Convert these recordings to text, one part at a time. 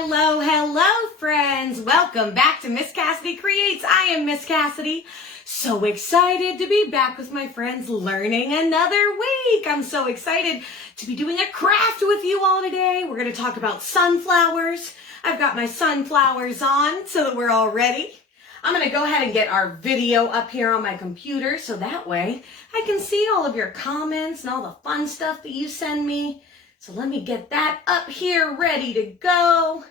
Hello, hello, friends. Welcome back to Miss Cassidy Creates. I am Miss Cassidy. So excited to be back with my friends learning another week. I'm so excited to be doing a craft with you all today. We're going to talk about sunflowers. I've got my sunflowers on so that we're all ready. I'm going to go ahead and get our video up here on my computer so that way I can see all of your comments and all the fun stuff that you send me. So let me get that up here ready to go.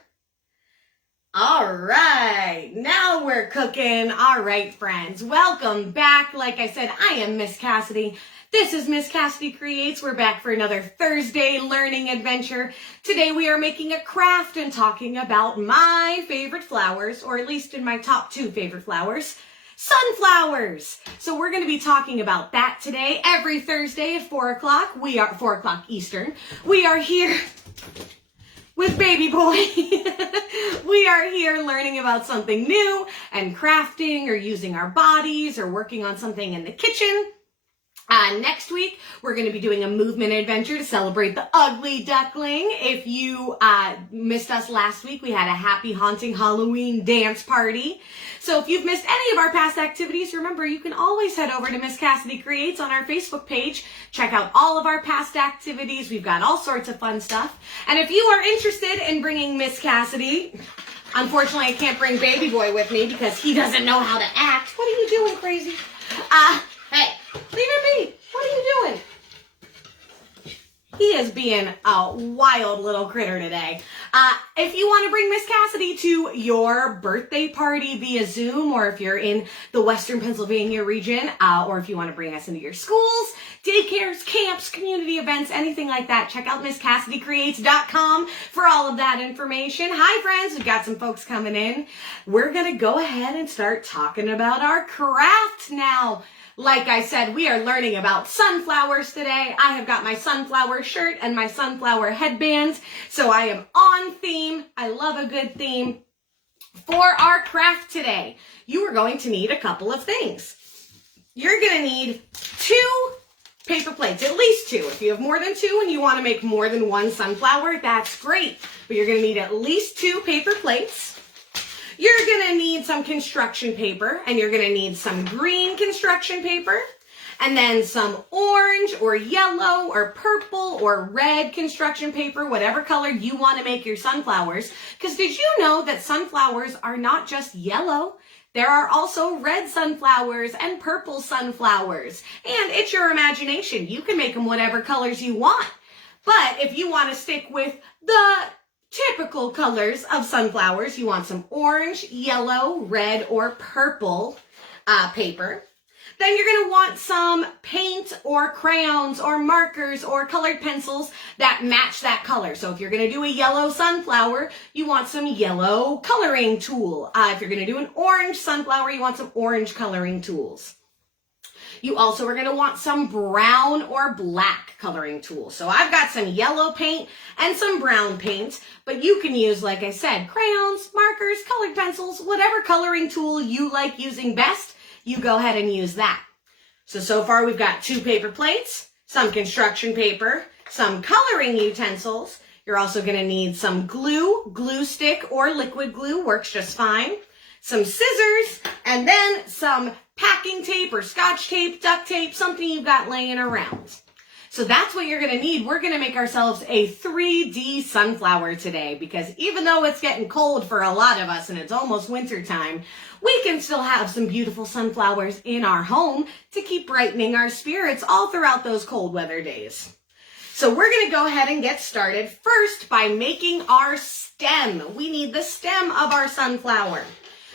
All right, now we're cooking. All right, friends, welcome back. Like I said, I am Miss Cassidy. This is Miss Cassidy Creates. We're back for another Thursday learning adventure. Today we are making a craft and talking about my favorite flowers, or at least in my top 2 favorite flowers, sunflowers. So we're going to be talking about that today. Every Thursday at 4 o'clock, 4 o'clock Eastern, we are here with baby boy. We are here learning about something new and crafting or using our bodies or working on something in the kitchen. Next week, we're going to be doing a movement adventure to celebrate the ugly duckling. If you missed us last week, we had a happy haunting Halloween dance party. So if you've missed any of our past activities, remember you can always head over to Miss Cassidy Creates on our Facebook page. Check out all of our past activities. We've got all sorts of fun stuff. And if you are interested in bringing Miss Cassidy, unfortunately I can't bring baby boy with me because he doesn't know how to act. What are you doing, crazy? Hey, leave it be. What are you doing? He is being a wild little critter today. If you want to bring Miss Cassidy to your birthday party via Zoom, or if you're in the Western Pennsylvania region, or if you want to bring us into your schools, daycares, camps, community events, anything like that, check out MissCassidyCreates.com for all of that information. Hi, friends. We've got some folks coming in. We're going to go ahead and start talking about our craft now. Like I said, we are learning about sunflowers today. I have got my sunflower shirt and my sunflower headbands, so I am on theme. I love a good theme. For our craft today, you are going to need a couple of things. You're going to need 2 paper plates, at least 2. If you have more than 2 and you want to make more than 1 sunflower, that's great. But you're going to need at least 2 paper plates. You're going to need some construction paper, and you're going to need some green construction paper, and then some orange or yellow or purple or red construction paper, whatever color you want to make your sunflowers. Because did you know that sunflowers are not just yellow? There are also red sunflowers and purple sunflowers. And it's your imagination. You can make them whatever colors you want. But if you want to stick with the typical colors of sunflowers, you want some orange, yellow, red, or purple paper. Then you're going to want some paint or crayons or markers or colored pencils that match that color. So if you're going to do a yellow sunflower, you want some yellow coloring tool. If you're going to do an orange sunflower, you want some orange coloring tools. You also are going to want some brown or black coloring tools. So I've got some yellow paint and some brown paint, but you can use, like I said, crayons, markers, colored pencils, whatever coloring tool you like using best, you go ahead and use that. So far we've got 2 paper plates, some construction paper, some coloring utensils. You're also going to need some glue stick or liquid glue, works just fine, some scissors, and then some packing tape or scotch tape, duct tape, something you've got laying around. So that's what you're going to need. We're going to make ourselves a 3D sunflower today because even though it's getting cold for a lot of us and it's almost winter time, we can still have some beautiful sunflowers in our home to keep brightening our spirits all throughout those cold weather days. So we're going to go ahead and get started first by making our stem. We need the stem of our sunflower.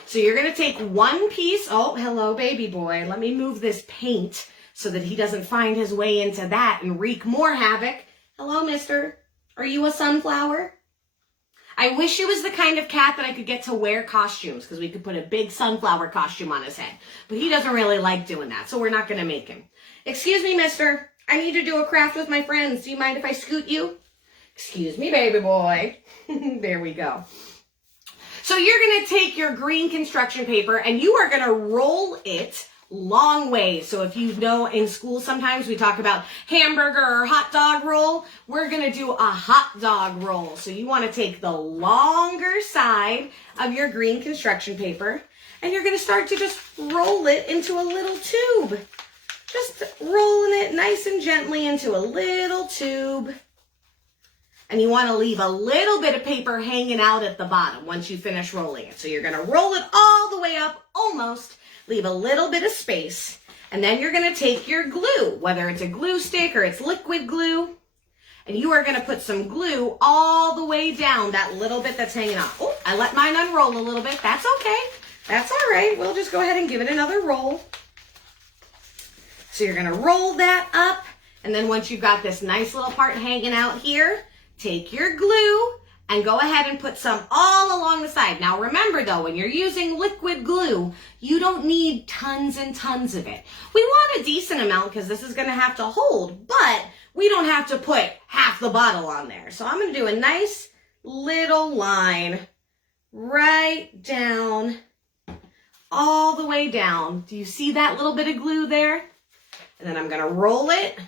So you're going to take 1 piece. Oh, hello, baby boy. Let me move this paint so that he doesn't find his way into that and wreak more havoc. Hello, mister. Are you a sunflower? I wish he was the kind of cat that I could get to wear costumes because we could put a big sunflower costume on his head. But he doesn't really like doing that, so we're not going to make him. Excuse me, mister. I need to do a craft with my friends. Do you mind if I scoot you? Excuse me, baby boy. There we go. So you're going to take your green construction paper and you are going to roll it long ways. So if you know in school sometimes we talk about hamburger or hot dog roll, we're going to do a hot dog roll. So you want to take the longer side of your green construction paper and you're going to start to just roll it into a little tube. Just rolling it nice and gently into a little tube. And you want to leave a little bit of paper hanging out at the bottom once you finish rolling it. So you're going to roll it all the way up, almost, leave a little bit of space, and then you're going to take your glue, whether it's a glue stick or it's liquid glue, and you are going to put some glue all the way down that little bit that's hanging out. Oh, I let mine unroll a little bit. That's okay. That's all right. We'll just go ahead and give it another roll. So you're going to roll that up, and then once you've got this nice little part hanging out here, take your glue and go ahead and put some all along the side. Now remember though, when you're using liquid glue, you don't need tons and tons of it. We want a decent amount because this is going to have to hold, but we don't have to put half the bottle on there. So I'm going to do a nice little line right down, all the way down. Do you see that little bit of glue there? And then I'm going to roll it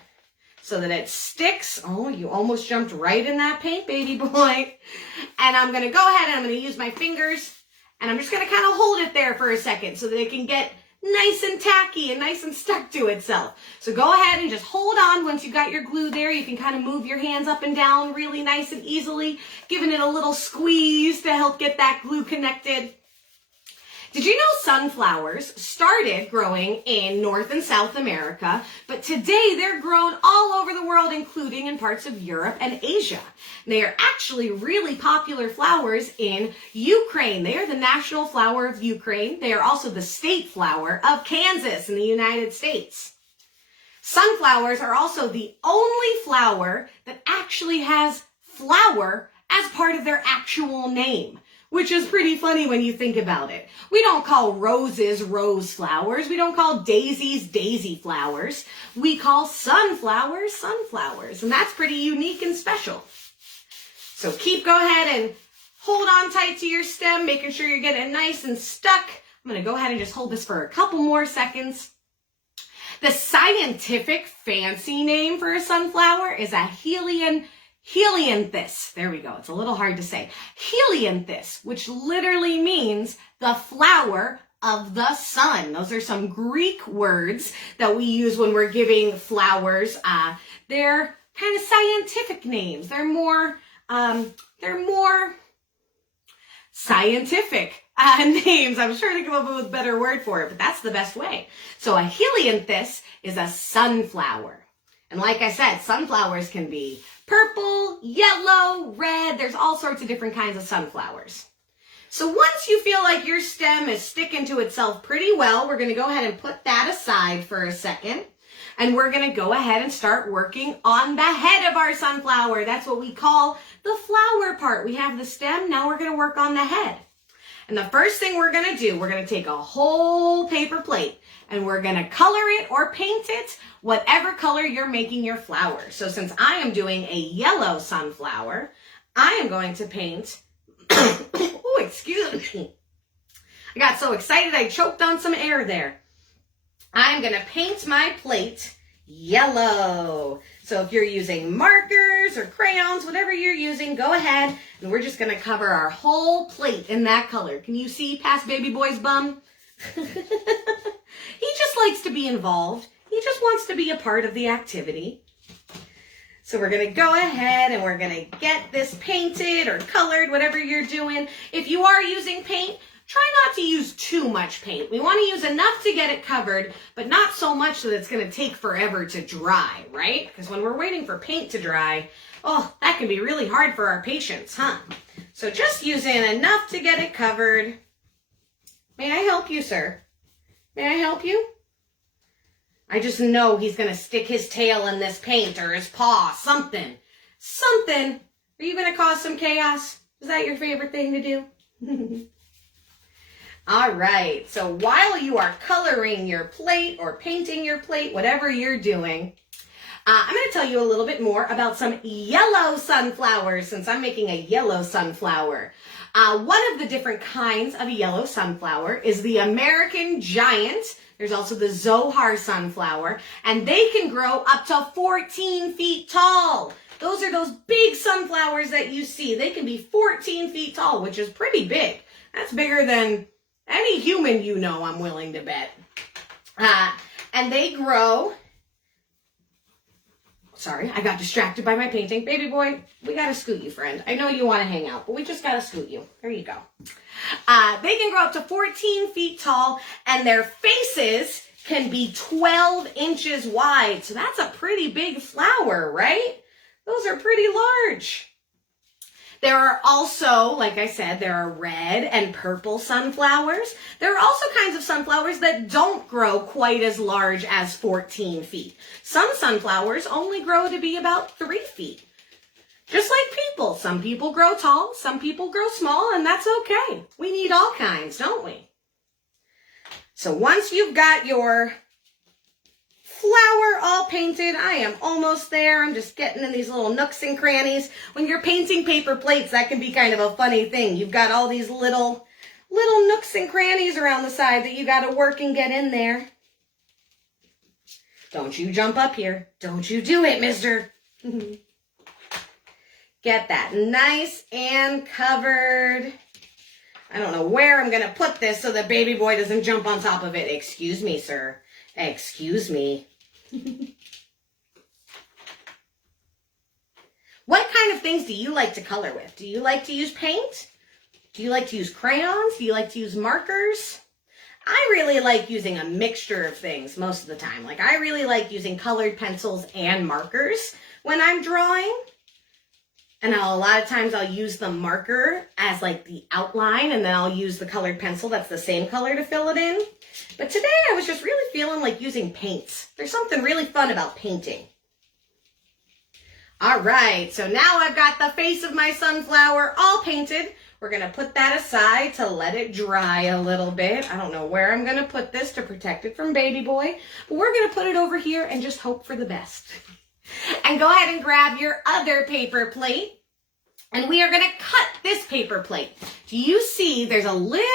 so that it sticks. Oh, you almost jumped right in that paint, baby boy. And I'm gonna go ahead and I'm gonna use my fingers and I'm just gonna kind of hold it there for a second so that it can get nice and tacky and nice and stuck to itself. So go ahead and just hold on. Once you got your glue there, you can kind of move your hands up and down really nice and easily, giving it a little squeeze to help get that glue connected. Did you know sunflowers started growing in North and South America, but today they're grown all over the world, including in parts of Europe and Asia. They are actually really popular flowers in Ukraine. They are the national flower of Ukraine. They are also the state flower of Kansas in the United States. Sunflowers are also the only flower that actually has flower as part of their actual name, which is pretty funny when you think about it. We don't call roses rose flowers. We don't call daisies daisy flowers. We call sunflowers sunflowers, and that's pretty unique and special. So go ahead and hold on tight to your stem, making sure you're getting it nice and stuck. I'm going to go ahead and just hold this for a couple more seconds. The scientific fancy name for a sunflower is a helianthus. There we go. It's a little hard to say. Helianthus, which literally means the flower of the sun. Those are some Greek words that we use when we're giving flowers. They're kind of scientific names. They're more scientific names. I'm sure they come up with a better word for it, but that's the best way. So a helianthus is a sunflower. And like I said, sunflowers can be purple, yellow, red. There's all sorts of different kinds of sunflowers. So once you feel like your stem is sticking to itself pretty well, we're going to go ahead and put that aside for a second. And we're going to go ahead and start working on the head of our sunflower. That's what we call the flower part. We have the stem. Now we're going to work on the head. And the first thing we're going to do, we're going to take a whole paper plate and we're going to color it or paint it whatever color you're making your flower. So since I am doing a yellow sunflower, I am going to paint, oh, excuse me. I got so excited I choked on some air there. I'm going to paint my plate yellow. So if you're using markers or crayons, whatever you're using, go ahead. And we're just going to cover our whole plate in that color. Can you see past baby boy's bum? He just likes to be involved. He just wants to be a part of the activity. So we're going to go ahead and we're going to get this painted or colored, whatever you're doing. If you are using paint, try not to use too much paint. We want to use enough to get it covered, but not so much that it's going to take forever to dry, right? Because when we're waiting for paint to dry, oh, that can be really hard for our patients, huh? So just using enough to get it covered. May I help you, sir? May I help you? I just know he's going to stick his tail in this paint or his paw, something. Something. Are you going to cause some chaos? Is that your favorite thing to do? All right, so while you are coloring your plate or painting your plate, whatever you're doing, I'm going to tell you a little bit more about some yellow sunflowers since I'm making a yellow sunflower. One of the different kinds of yellow sunflower is the American Giant. There's also the Zohar sunflower, and they can grow up to 14 feet tall. Those are those big sunflowers that you see. They can be 14 feet tall, which is pretty big. That's bigger than any human you know, I'm willing to bet. And they grow... Sorry, I got distracted by my painting. Baby boy, we gotta scoot you, friend. I know you want to hang out, but we just gotta scoot you. There you go. They can grow up to 14 feet tall, and their faces can be 12 inches wide. So that's a pretty big flower, right? Those are pretty large. There are also, like I said, there are red and purple sunflowers. There are also kinds of sunflowers that don't grow quite as large as 14 feet. Some sunflowers only grow to be about 3 feet. Just like people. Some people grow tall, some people grow small, and that's okay. We need all kinds, don't we? So once you've got your flower all painted, I am almost there. I'm just getting in these little nooks and crannies. When you're painting paper plates, that can be kind of a funny thing. You've got all these little nooks and crannies around the side that you got to work and get in there. Don't you jump up here. Don't you do it, mister. Get that nice and covered. I don't know where I'm going to put this so that baby boy doesn't jump on top of it. Excuse me, sir. Excuse me. What kind of things do you like to color with? Do you like to use paint? Do you like to use crayons? Do you like to use markers? I really like using a mixture of things most of the time. Like I really like using colored pencils and markers when I'm drawing. And a lot of times I'll use the marker as like the outline, and then I'll use the colored pencil that's the same color to fill it in. But today I was just really feeling like using paints. There's something really fun about painting. All right, so now I've got the face of my sunflower all painted. We're gonna put that aside to let it dry a little bit. I don't know where I'm gonna put this to protect it from baby boy, but we're gonna put it over here and just hope for the best. And go ahead and grab your other paper plate. And we are going to cut this paper plate. Do you see there's a little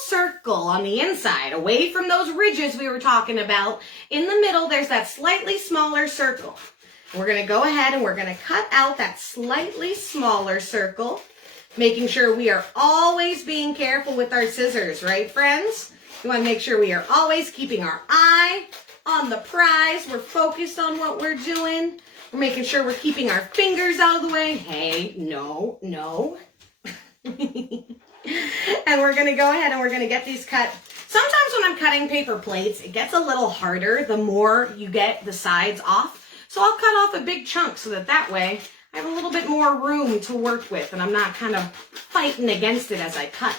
circle on the inside, away from those ridges we were talking about? In the middle, there's that slightly smaller circle. We're going to go ahead and we're going to cut out that slightly smaller circle, making sure we are always being careful with our scissors, right, friends? We want to make sure we are always keeping our eye on the prize. We're focused on what we're doing. We're making sure we're keeping our fingers out of the way. Hey, no. And we're going to go ahead and we're going to get these cut. Sometimes when I'm cutting paper plates, it gets a little harder the more you get the sides off. So I'll cut off a big chunk so that way I have a little bit more room to work with and I'm not kind of fighting against it as I cut.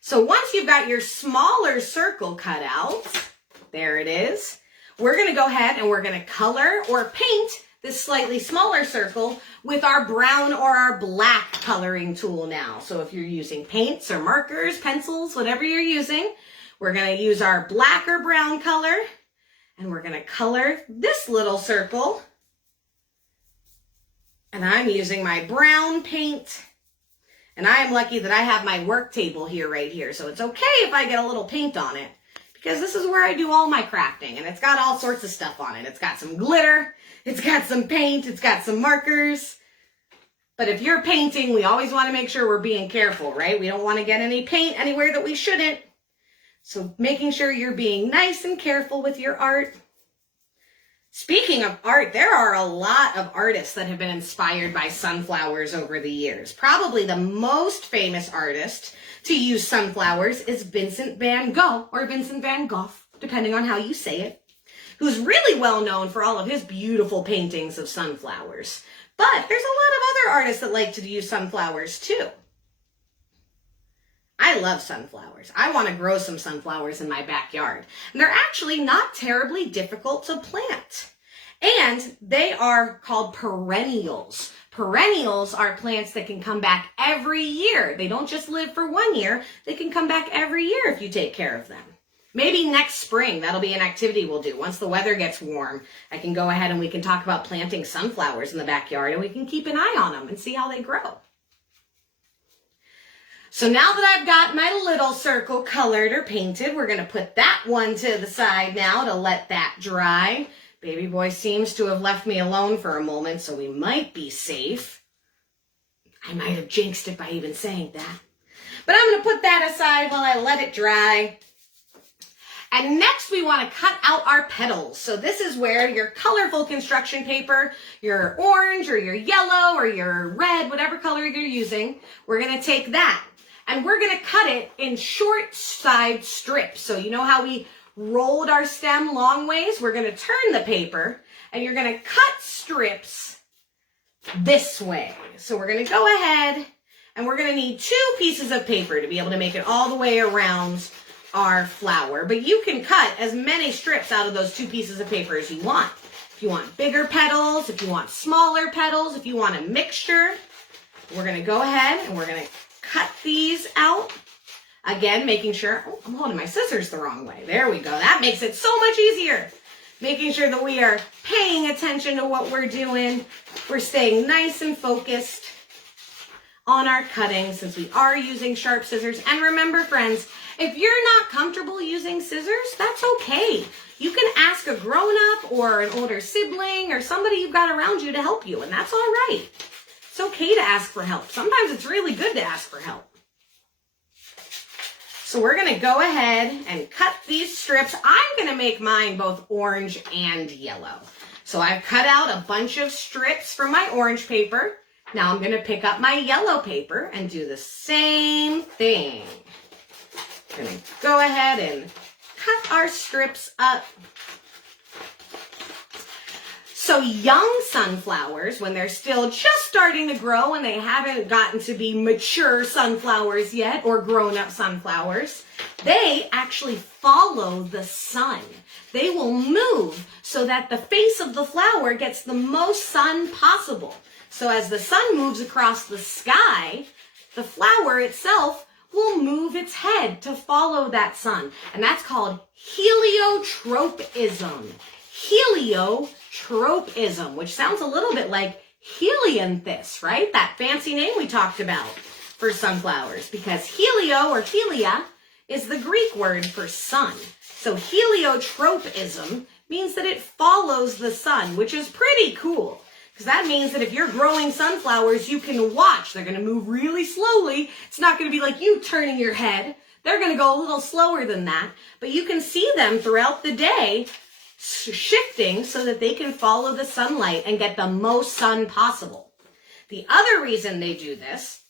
So once you've got your smaller circle cut out, there it is. We're going to go ahead and we're going to color or paint this slightly smaller circle with our brown or our black coloring tool now. So if you're using paints or markers, pencils, whatever you're using, we're going to use our black or brown color and we're going to color this little circle. And I'm using my brown paint. And I am lucky that I have my work table here, right here. So it's okay if I get a little paint on it. Because this is where I do all my crafting, and it's got all sorts of stuff on it. It's got some glitter, it's got some paint, it's got some markers. But if you're painting, we always want to make sure we're being careful, right? We don't want to get any paint anywhere that we shouldn't. So making sure you're being nice and careful with your art. Speaking of art, there are a lot of artists that have been inspired by sunflowers over the years. Probably the most famous artist to use sunflowers is Vincent van Gogh, or Vincent van Gogh, depending on how you say it, who's really well known for all of his beautiful paintings of sunflowers. But there's a lot of other artists that like to use sunflowers too. I love sunflowers. I want to grow some sunflowers in my backyard. And they're actually not terribly difficult to plant. And they are called perennials. Perennials are plants that can come back every year. They don't just live for 1 year. They can come back every year if you take care of them. Maybe next spring, that'll be an activity we'll do. Once the weather gets warm, I can go ahead and we can talk about planting sunflowers in the backyard, and we can keep an eye on them and see how they grow. So now that I've got my little circle colored or painted, we're going to put that one to the side now to let that dry. Baby boy seems to have left me alone for a moment, so we might be safe. I might have jinxed it by even saying that. But I'm going to put that aside while I let it dry. And next we want to cut out our petals. So this is where your colorful construction paper, your orange or your yellow or your red, whatever color you're using, we're going to take that and we're going to cut it in short side strips. So you know how we rolled our stem long ways? We're going to turn the paper and you're going to cut strips this way. So we're going to go ahead and we're going to need 2 pieces of paper to be able to make it all the way around our flower, but you can cut as many strips out of those 2 pieces of paper as you want. If you want bigger petals, if you want smaller petals, if you want a mixture, we're going to go ahead and we're going to cut these out. Again, making sure, oh, I'm holding my scissors the wrong way. There we go. That makes it so much easier. Making sure that we are paying attention to what we're doing. We're staying nice and focused on our cutting since we are using sharp scissors. And remember, friends, if you're not comfortable using scissors, that's okay. You can ask a grown-up or an older sibling or somebody you've got around you to help you, and that's all right. It's okay to ask for help. Sometimes it's really good to ask for help. So we're going to go ahead and cut these strips. I'm going to make mine both orange and yellow. So I've cut out a bunch of strips from my orange paper. Now I'm going to pick up my yellow paper and do the same thing. We're going to go ahead and cut our strips up. So young sunflowers, when they're still just starting to grow and they haven't gotten to be mature sunflowers yet or grown-up sunflowers, they actually follow the sun. They will move so that the face of the flower gets the most sun possible. So as the sun moves across the sky, the flower itself will move its head to follow that sun. And that's called heliotropism. Heliotropism, which sounds a little bit like helianthus, right? That fancy name we talked about for sunflowers, because helio or helia is the Greek word for sun. So heliotropism means that it follows the sun, which is pretty cool. Because that means that if you're growing sunflowers, you can watch. They're going to move really slowly. It's not going to be like you turning your head. They're going to go a little slower than that. But you can see them throughout the day shifting so that they can follow the sunlight and get the most sun possible. The other reason they do this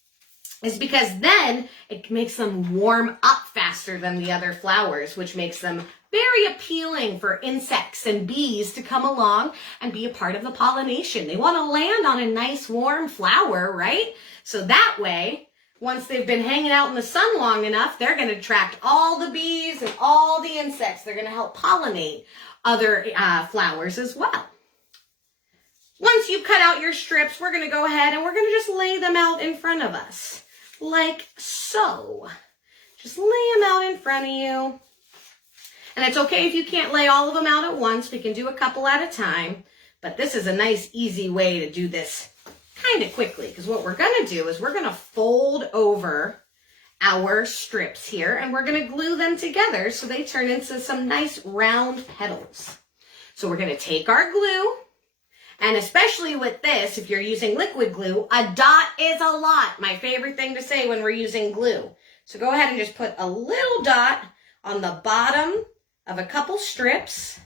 is because then it makes them warm up faster than the other flowers, which makes them very appealing for insects and bees to come along and be a part of the pollination. They want to land on a nice warm flower, right? So that way, once they've been hanging out in the sun long enough, they're going to attract all the bees and all the insects. They're going to help pollinate other flowers as well. Once you've cut out your strips, we're going to go ahead and we're going to just lay them out in front of us, like so. Just lay them out in front of you. And it's okay if you can't lay all of them out at once. We can do a couple at a time. But this is a nice, easy way to do this kind of quickly. Because what we're going to do is we're going to fold over our strips here. And we're going to glue them together so they turn into some nice round petals. So we're going to take our glue. And especially with this, if you're using liquid glue, a dot is a lot. My favorite thing to say when we're using glue. So go ahead and just put a little dot on the bottom of a couple strips.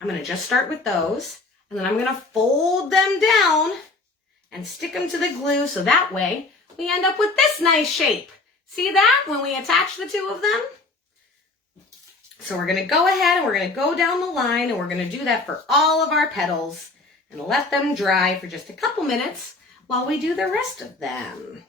I'm going to just start with those, and then I'm going to fold them down and stick them to the glue so that way we end up with this nice shape. See that when we attach the two of them? So we're going to go ahead and we're going to go down the line, and we're going to do that for all of our petals and let them dry for just a couple minutes while we do the rest of them.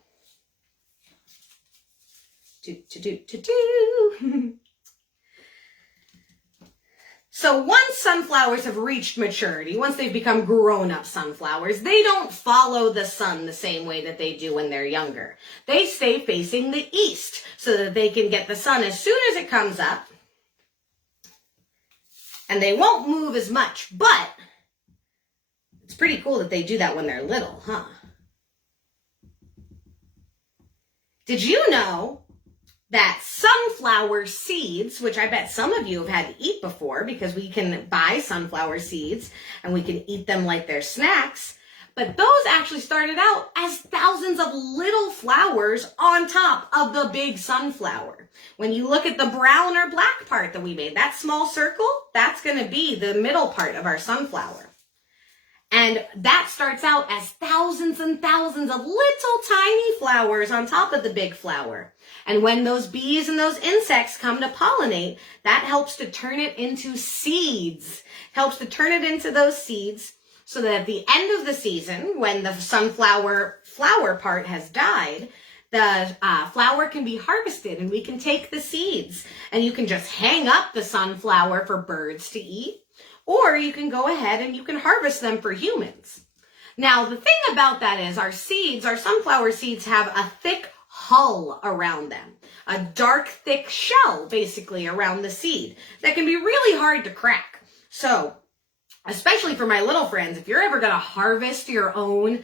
So once sunflowers have reached maturity, once they've become grown-up sunflowers, they don't follow the sun the same way that they do when they're younger. They stay facing the east so that they can get the sun as soon as it comes up. And they won't move as much, but it's pretty cool that they do that when they're little, huh? Did you know that sunflower seeds, which I bet some of you have had to eat before because we can buy sunflower seeds and we can eat them like they're snacks, but those actually started out as thousands of little flowers on top of the big sunflower. When you look at the brown or black part that we made, that small circle, that's going to be the middle part of our sunflower. And that starts out as thousands and thousands of little tiny flowers on top of the big flower. And when those bees and those insects come to pollinate, that helps to turn it into seeds, helps to turn it into those seeds so that at the end of the season, when the sunflower flower part has died, the flower can be harvested and we can take the seeds and you can just hang up the sunflower for birds to eat. Or you can go ahead and you can harvest them for humans. Now, the thing about that is our seeds, our sunflower seeds, have a thick hull around them. A dark, thick shell, basically, around the seed that can be really hard to crack. So, especially for my little friends, if you're ever going to harvest your own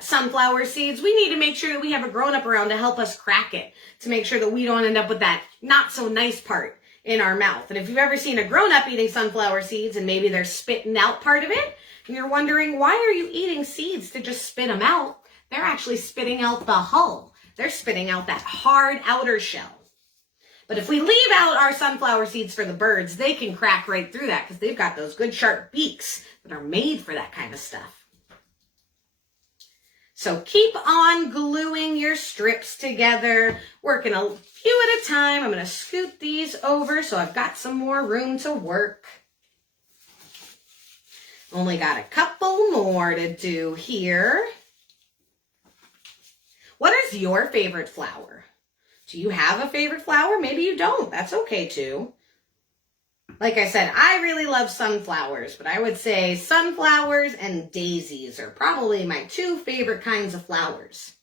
sunflower seeds, we need to make sure that we have a grown-up around to help us crack it, to make sure that we don't end up with that not-so-nice part in our mouth. And if you've ever seen a grown-up eating sunflower seeds and maybe they're spitting out part of it, and you're wondering, why are you eating seeds to just spit them out? They're actually spitting out the hull. They're spitting out that hard outer shell. But if we leave out our sunflower seeds for the birds, they can crack right through that because they've got those good sharp beaks that are made for that kind of stuff. So keep on gluing your strips together, working a few at a time. I'm going to scoot these over so I've got some more room to work. Only got a couple more to do here. What is your favorite flower? Do you have a favorite flower? Maybe you don't. That's okay too. Like I said, I really love sunflowers, but I would say sunflowers and daisies are probably my two favorite kinds of flowers.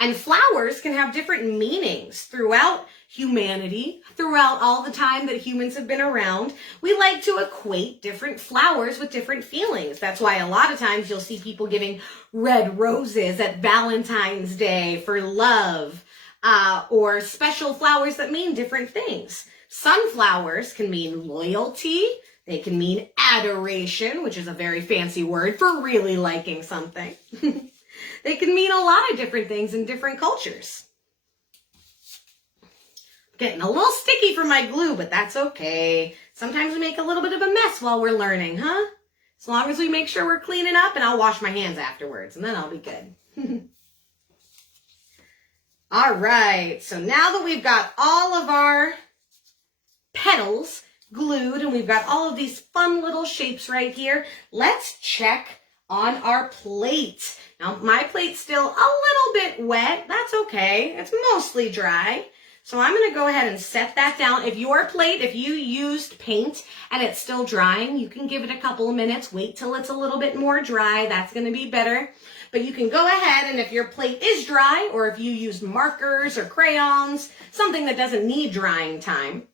And flowers can have different meanings throughout humanity, throughout all the time that humans have been around. We like to equate different flowers with different feelings. That's why a lot of times you'll see people giving red roses at Valentine's Day for love, or special flowers that mean different things. Sunflowers can mean loyalty. They can mean adoration, which is a very fancy word for really liking something. They can mean a lot of different things in different cultures. Getting a little sticky from my glue, but that's okay. Sometimes we make a little bit of a mess while we're learning, huh? As long as we make sure we're cleaning up, and I'll wash my hands afterwards, and then I'll be good. All right, so now that we've got all of our petals glued and we've got all of these fun little shapes right here, let's check on our plate. Now, my plate's still a little bit wet. That's okay. It's mostly dry. So I'm going to go ahead and set that down. If your plate, if you used paint and it's still drying, you can give it a couple of minutes. Wait till it's a little bit more dry. That's going to be better. But you can go ahead and if your plate is dry or if you use markers or crayons, something that doesn't need drying time,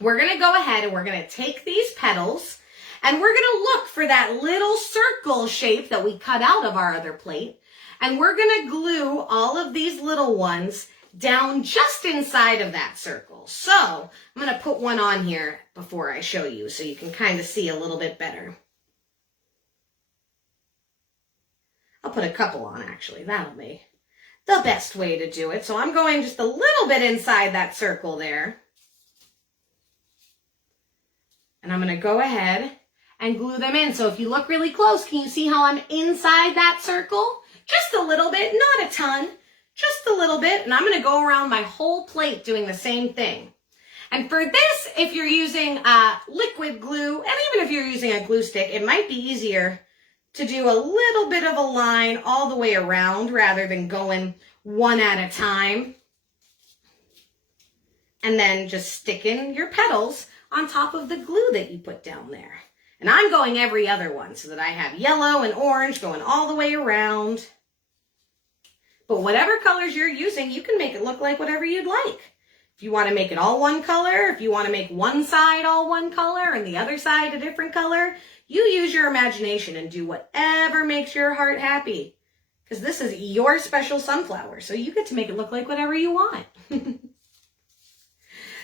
we're going to go ahead and we're going to take these petals and we're going to look for that little circle shape that we cut out of our other plate. And we're going to glue all of these little ones down just inside of that circle. So I'm going to put one on here before I show you so you can kind of see a little bit better. I'll put a couple on actually. That'll be the best way to do it. So I'm going just a little bit inside that circle there. And I'm going to go ahead and glue them in. So if you look really close, can you see how I'm inside that circle? Just a little bit, not a ton, just a little bit. And I'm going to go around my whole plate doing the same thing. And for this, if you're using liquid glue, and even if you're using a glue stick, it might be easier to do a little bit of a line all the way around rather than going one at a time. And then just stick in your petals on top of the glue that you put down there. And I'm going every other one so that I have yellow and orange going all the way around. But whatever colors you're using, you can make it look like whatever you'd like. If you want to make it all one color, if you want to make one side all one color and the other side a different color, you use your imagination and do whatever makes your heart happy. Because this is your special sunflower, so you get to make it look like whatever you want.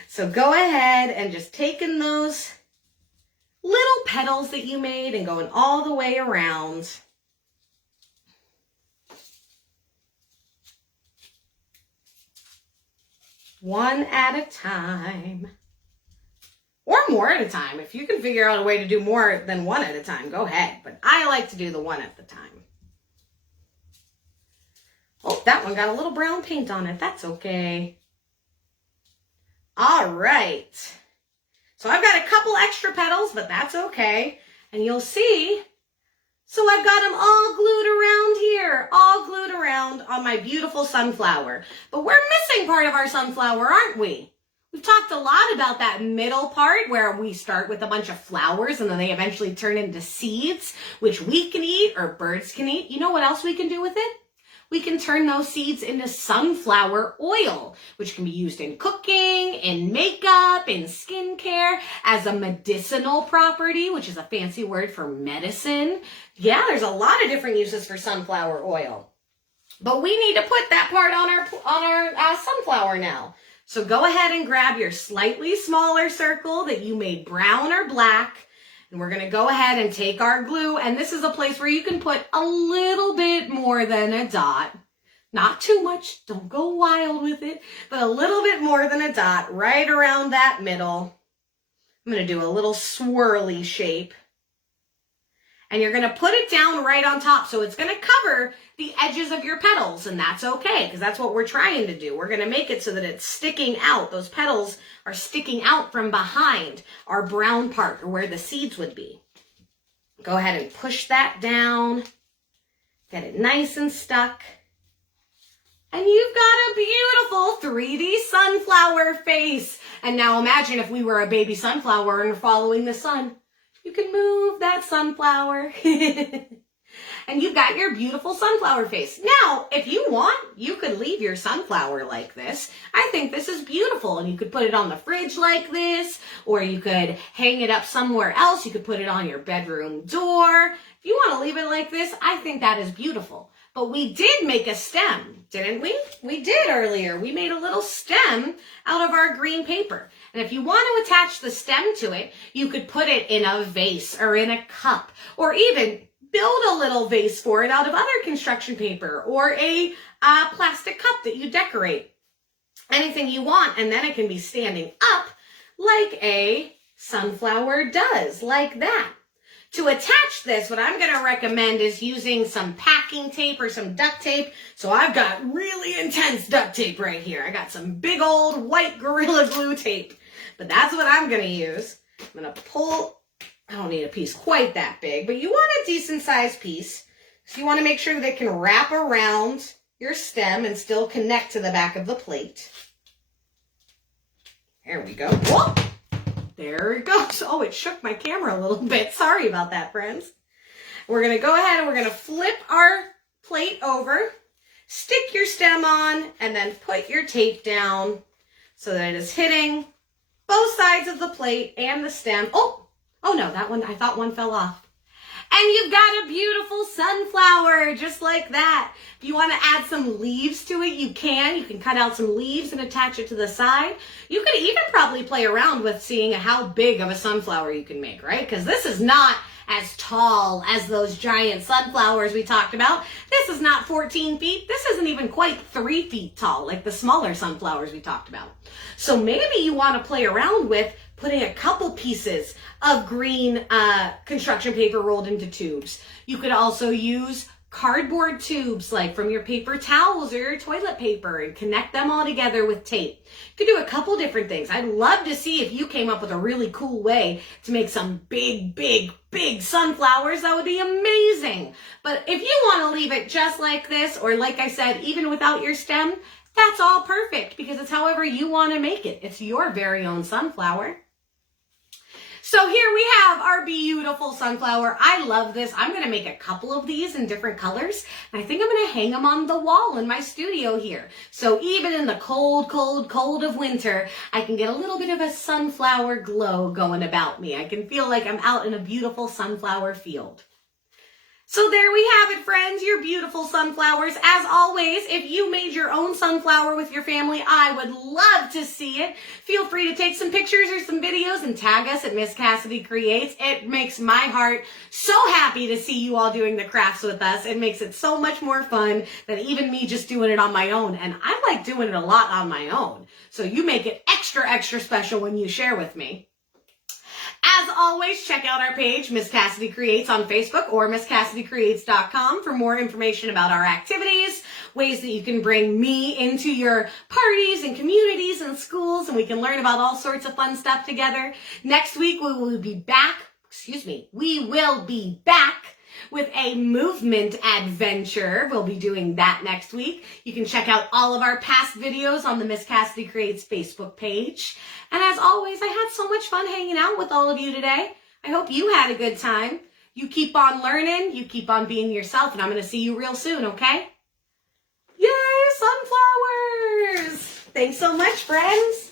So go ahead and just taking those little petals that you made and going all the way around. One at a time. Or more at a time. If you can figure out a way to do more than one at a time, go ahead. But I like to do the one at the time. Oh, that one got a little brown paint on it. That's okay. All right. So I've got a couple extra petals, but that's okay. And you'll see, so I've got them all glued around here, all glued around on my beautiful sunflower. But we're missing part of our sunflower, aren't we? We've talked a lot about that middle part where we start with a bunch of flowers and then they eventually turn into seeds, which we can eat or birds can eat. You know what else we can do with it? We can turn those seeds into sunflower oil, which can be used in cooking, in makeup, in skincare, as a medicinal property, which is a fancy word for medicine. Yeah, there's a lot of different uses for sunflower oil. But we need to put that part on our sunflower now. So go ahead and grab your slightly smaller circle that you made brown or black. And we're going to go ahead and take our glue, and this is a place where you can put a little bit more than a dot. Not too much, don't go wild with it, but a little bit more than a dot right around that middle. I'm going to do a little swirly shape. And you're going to put it down right on top, so it's going to cover the edges of your petals, and that's okay, because that's what we're trying to do. We're going to make it so that it's sticking out. Those petals are sticking out from behind our brown part, or where the seeds would be. Go ahead and push that down. Get it nice and stuck. And you've got a beautiful 3D sunflower face. And now imagine if we were a baby sunflower and we're following the sun. You can move that sunflower. And you've got your beautiful sunflower face. Now, if you want, you could leave your sunflower like this. I think this is beautiful. And you could put it on the fridge like this, or you could hang it up somewhere else. You could put it on your bedroom door. If you want to leave it like this, I think that is beautiful. But we did make a stem, didn't we? We did earlier. We made a little stem out of our green paper. And if you want to attach the stem to it, you could put it in a vase or in a cup, or even build a little vase for it out of other construction paper or a plastic cup that you decorate. Anything you want, and then it can be standing up like a sunflower does, like that. To attach this, what I'm going to recommend is using some packing tape or some duct tape. So I've got really intense duct tape right here. I got some big old white Gorilla Glue tape, but that's what I'm going to use. I'm going to pull. I don't need a piece quite that big, but you want a decent sized piece. So you want to make sure that it can wrap around your stem and still connect to the back of the plate. There we go. Whoa! There it goes. Oh, it shook my camera a little bit. Sorry about that, friends. We're going to go ahead and we're going to flip our plate over, stick your stem on, and then put your tape down so that it is hitting both sides of the plate and the stem. Oh no, that one, I thought one fell off. And you've got a beautiful sunflower, just like that. If you want to add some leaves to it, you can. You can cut out some leaves and attach it to the side. You could even probably play around with seeing how big of a sunflower you can make, right? Because this is not as tall as those giant sunflowers we talked about. This is not 14 feet. This isn't even quite 3 feet tall, like the smaller sunflowers we talked about. So maybe you want to play around with putting a couple pieces of green construction paper rolled into tubes. You could also use cardboard tubes, like from your paper towels or your toilet paper, and connect them all together with tape. You could do a couple different things. I'd love to see if you came up with a really cool way to make some big, big, big sunflowers. That would be amazing. But if you want to leave it just like this, or like I said, even without your stem, that's all perfect, because it's however you want to make it. It's your very own sunflower. So here we have our beautiful sunflower. I love this. I'm going to make a couple of these in different colors. And I think I'm going to hang them on the wall in my studio here. So even in the cold, cold, cold of winter, I can get a little bit of a sunflower glow going about me. I can feel like I'm out in a beautiful sunflower field. So there we have it, friends, your beautiful sunflowers. As always, if you made your own sunflower with your family, I would love to see it. Feel free to take some pictures or some videos and tag us at Miss Cassidy Creates. It makes my heart so happy to see you all doing the crafts with us. It makes it so much more fun than even me just doing it on my own. And I like doing it a lot on my own. So you make it extra, extra special when you share with me. As always, check out our page, Miss Cassidy Creates on Facebook or MissCassidyCreates.com for more information about our activities, ways that you can bring me into your parties and communities and schools, and we can learn about all sorts of fun stuff together. Next week, we will be back with a movement adventure. We'll be doing that next week. You can check out all of our past videos on the Miss Cassidy Creates Facebook page. And as always, I had so much fun hanging out with all of you today. I hope you had a good time. You keep on learning, you keep on being yourself, and I'm going to see you real soon, okay? Yay, sunflowers! Thanks so much, friends.